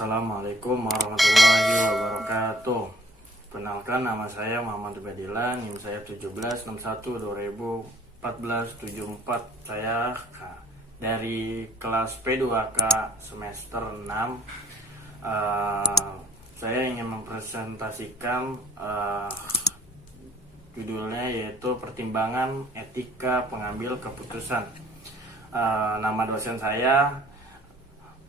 Assalamualaikum warahmatullahi wabarakatuh. Perkenalkan, nama saya Muhammad Ubadilah, NIM saya 1761-2014-74. Saya dari kelas P2K semester 6. Saya ingin mempresentasikan judulnya yaitu pertimbangan etika pengambil keputusan. Nama dosen saya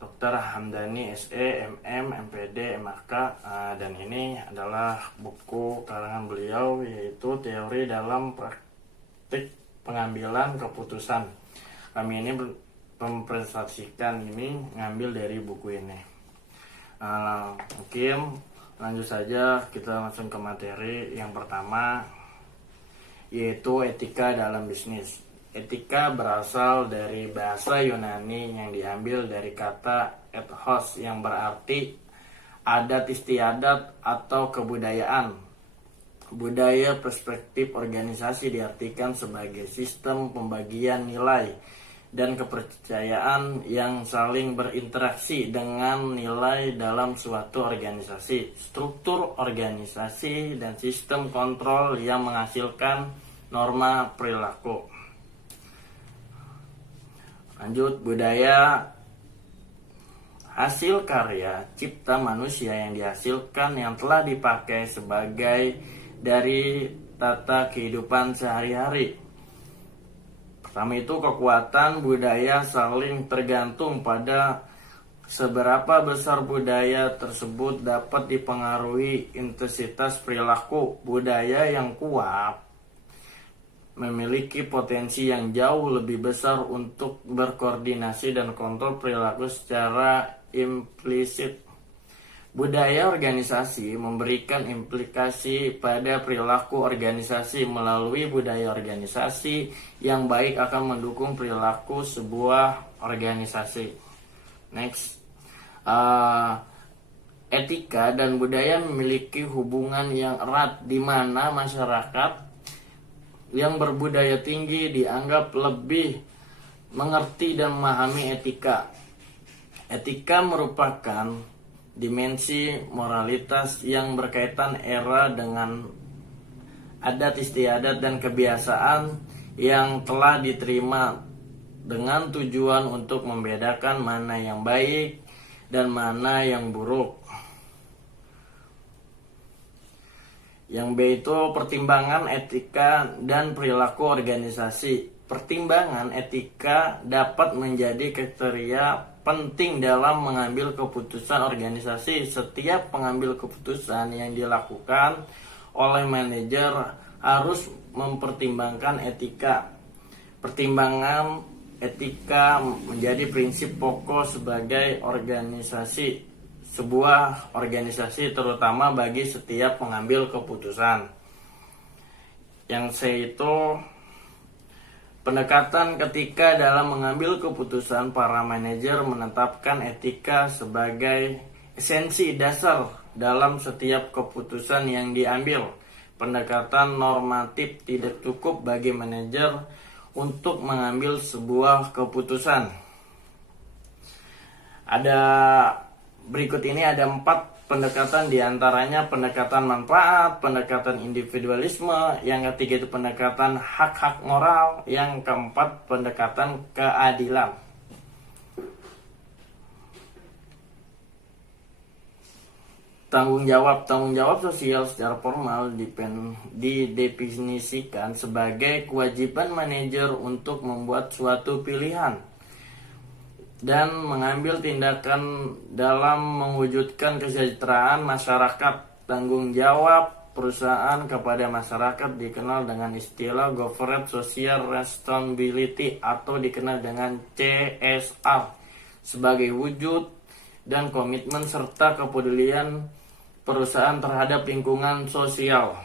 Dr. Hamdani SE, MM, MPD, MAK, dan ini adalah buku karangan beliau yaitu Teori dalam Praktik Pengambilan Keputusan. Kami ini mempresentasikan ini ngambil dari buku ini. Mungkin lanjut saja kita langsung ke materi yang pertama, yaitu etika dalam bisnis. Etika berasal dari bahasa Yunani yang diambil dari kata ethos yang berarti adat istiadat atau kebudayaan. Budaya perspektif organisasi diartikan sebagai sistem pembagian nilai dan kepercayaan yang saling berinteraksi dengan nilai dalam suatu organisasi, struktur organisasi, dan sistem kontrol yang menghasilkan norma perilaku. Lanjut, budaya hasil karya cipta manusia yang dihasilkan yang telah dipakai sebagai dari tata kehidupan sehari-hari. Pertama itu, kekuatan budaya saling tergantung pada seberapa besar budaya tersebut dapat dipengaruhi intensitas perilaku. Budaya yang kuat memiliki potensi yang jauh lebih besar untuk berkoordinasi dan kontrol perilaku secara implisit. Budaya organisasi memberikan implikasi pada perilaku organisasi. Melalui budaya organisasi yang baik akan mendukung perilaku sebuah organisasi. Next, etika dan budaya memiliki hubungan yang erat di mana masyarakat yang berbudaya tinggi dianggap lebih mengerti dan memahami etika. Etika merupakan dimensi moralitas yang berkaitan erat dengan adat istiadat dan kebiasaan yang telah diterima dengan tujuan untuk membedakan mana yang baik dan mana yang buruk. Yang B itu pertimbangan etika dan perilaku organisasi. Pertimbangan etika dapat menjadi kriteria penting dalam mengambil keputusan organisasi. Setiap pengambil keputusan yang dilakukan oleh manajer harus mempertimbangkan etika. Pertimbangan etika menjadi prinsip pokok sebagai organisasi. Sebuah organisasi, terutama bagi setiap pengambil keputusan. Yang C itu pendekatan ketika dalam mengambil keputusan. Para manajer menetapkan etika sebagai esensi dasar dalam setiap keputusan yang diambil. Pendekatan normatif tidak cukup bagi manajer untuk mengambil sebuah keputusan. Berikut ini ada 4 pendekatan, diantaranya pendekatan manfaat, pendekatan individualisme, yang ketiga itu pendekatan hak-hak moral, yang keempat pendekatan keadilan. Tanggung jawab sosial secara formal didefinisikan sebagai kewajiban manajer untuk membuat suatu pilihan dan mengambil tindakan dalam mewujudkan kesejahteraan masyarakat. Tanggung jawab perusahaan kepada masyarakat dikenal dengan istilah Corporate Social Responsibility atau dikenal dengan CSR sebagai wujud dan komitmen serta kepedulian perusahaan terhadap lingkungan sosial.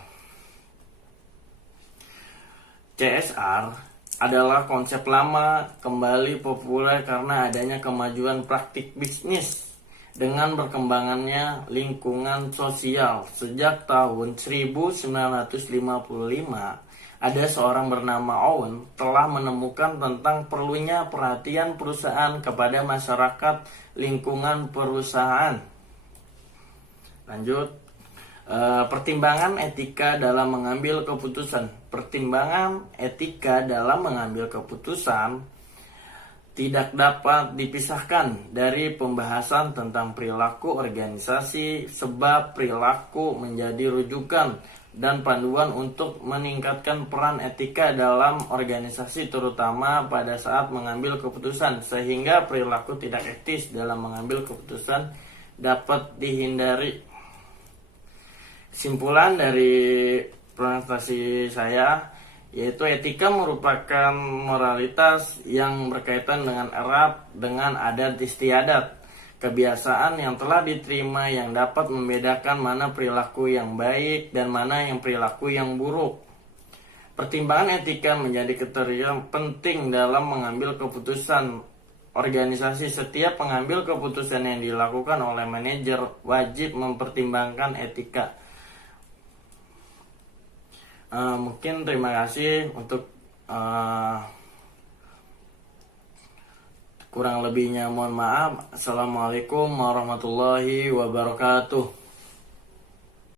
CSR adalah konsep lama kembali populer karena adanya kemajuan praktik bisnis dengan berkembangannya lingkungan sosial. Sejak tahun 1955, ada seorang bernama Owen telah menemukan tentang perlunya perhatian perusahaan kepada masyarakat lingkungan perusahaan. Lanjut. Pertimbangan etika dalam mengambil keputusan. Pertimbangan etika dalam mengambil keputusan tidak dapat dipisahkan dari pembahasan tentang perilaku organisasi, sebab perilaku menjadi rujukan dan panduan untuk meningkatkan peran etika dalam organisasi, terutama pada saat mengambil keputusan, sehingga perilaku tidak etis dalam mengambil keputusan dapat dihindari. Kesimpulan dari presentasi saya yaitu etika merupakan moralitas yang berkaitan dengan erat dengan adat istiadat, kebiasaan yang telah diterima yang dapat membedakan mana perilaku yang baik dan mana yang perilaku yang buruk. Pertimbangan etika menjadi kriteria penting dalam mengambil keputusan organisasi. Setiap pengambil keputusan yang dilakukan oleh manajer wajib mempertimbangkan etika. Mungkin terima kasih untuk kurang lebihnya mohon maaf. Assalamualaikum warahmatullahi wabarakatuh.